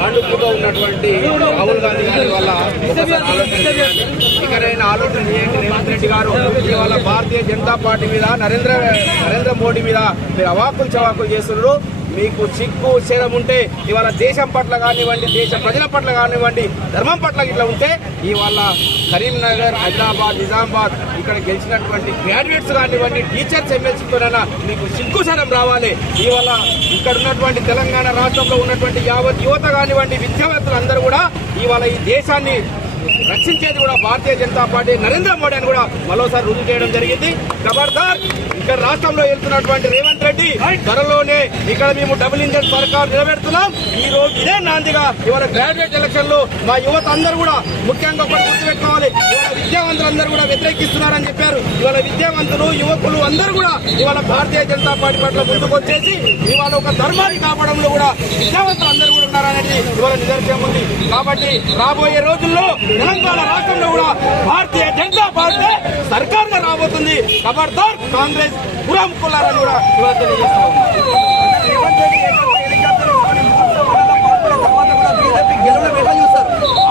రాండుపుగా ఉన్నటువంటి రాహుల్ గాంధీ గారి వల్ల ఇకనైనా ఆలోచన చేయండి. రేవంత్ రెడ్డి గారు ఇవాళ భారతీయ జనతా పార్టీ మీద నరేంద్ర మోడీ మీద మీరు అవాకులు చవాకులు చేస్తున్నారు. మీకు చిక్కు చేరం ఉంటే ఇవాళ దేశం పట్ల కానివ్వండి, దేశ ప్రజల పట్ల కానివ్వండి, ధర్మం పట్ల ఇట్లా ఉంటే ఇవాళ కరీంనగర్, హైదరాబాద్, నిజామాబాద్ ఇక్కడ గెలిచినటువంటి గ్రాడ్యుయేట్స్ కానివ్వండి, టీచర్స్ ఎమ్మెల్సీతోనైనా మీకు చిక్కు చేరం రావాలి. ఇవాళ ఇక్కడ ఉన్నటువంటి తెలంగాణ రాష్ట్రంలో ఉన్నటువంటి యావత్ యువత కానివ్వండి, విద్యావేత్తలు అందరూ కూడా ఇవాళ ఈ దేశాన్ని రక్షించేది కూడా భారతీయ జనతా పార్టీ, నరేంద్ర మోడీ అని కూడా మరోసారి రుజువు చేయడం జరిగింది. ఖబర్దార్, ఇక్కడ రాష్ట్రంలో వెళ్తున్నటువంటి రేవంత్ రెడ్డి త్వరలోనే ఇక్కడ మేము డబుల్ ఇంజన్ సర్కార్ నిలబెడుతున్నాం. ఈ రోజు ఇదే నాందిగా ఇవాళ గ్రాడ్యుయేట్ ఎలక్షన్ లో మా యువత అందరూ కూడా ముఖ్యంగా ఒకటి గుర్తుపెట్టుకోవాలి. ఇవాళ విద్యావంతులందరూ కూడా వ్యతిరేకిస్తున్నారని చెప్పారు. ఇవాళ విద్యావంతులు, యువకులు అందరూ కూడా ఇవాళ భారతీయ జనతా పార్టీ పట్ల ముందుకు వచ్చేసి ఇవాళ ఒక ధర్మాన్ని కాపాడంలో కూడా విద్యావంతులు అందరూ కూడా ఉన్నారనేది ఇవాళ నిదర్శనం ఉంది. కాబట్టి రాబోయే రోజుల్లో తెలంగాణ రాష్ట్రంలో కూడా భారతీయ జనతా పార్టీ సర్కార్ గా రాబోతుంది. ఖబర్దార్, కాంగ్రెస్ పురాముకులారని కూడా ఇవాళ తెలియజేస్తాం.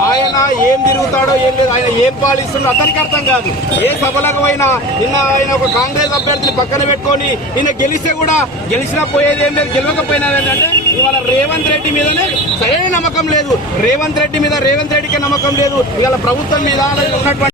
ఆయన ఏం తిరుగుతాడో ఏం లేదు, ఆయన ఏం పాలిస్తుండో అతనికి అర్థం కాదు. ఏ సభలకు పోయినా నిన్న ఆయన ఒక కాంగ్రెస్ అభ్యర్థిని పక్కన పెట్టుకొని ఈయన గెలిస్తే కూడా గెలిచినా పోయేది ఏం లేదు, గెలవకపోయినా ఏంటంటే ఇవాళ రేవంత్ రెడ్డి మీదనే సరైన నమ్మకం లేదు. రేవంత్ రెడ్డికి నమ్మకం లేదు. ఇవాళ ప్రభుత్వం మీద ఉన్నటువంటి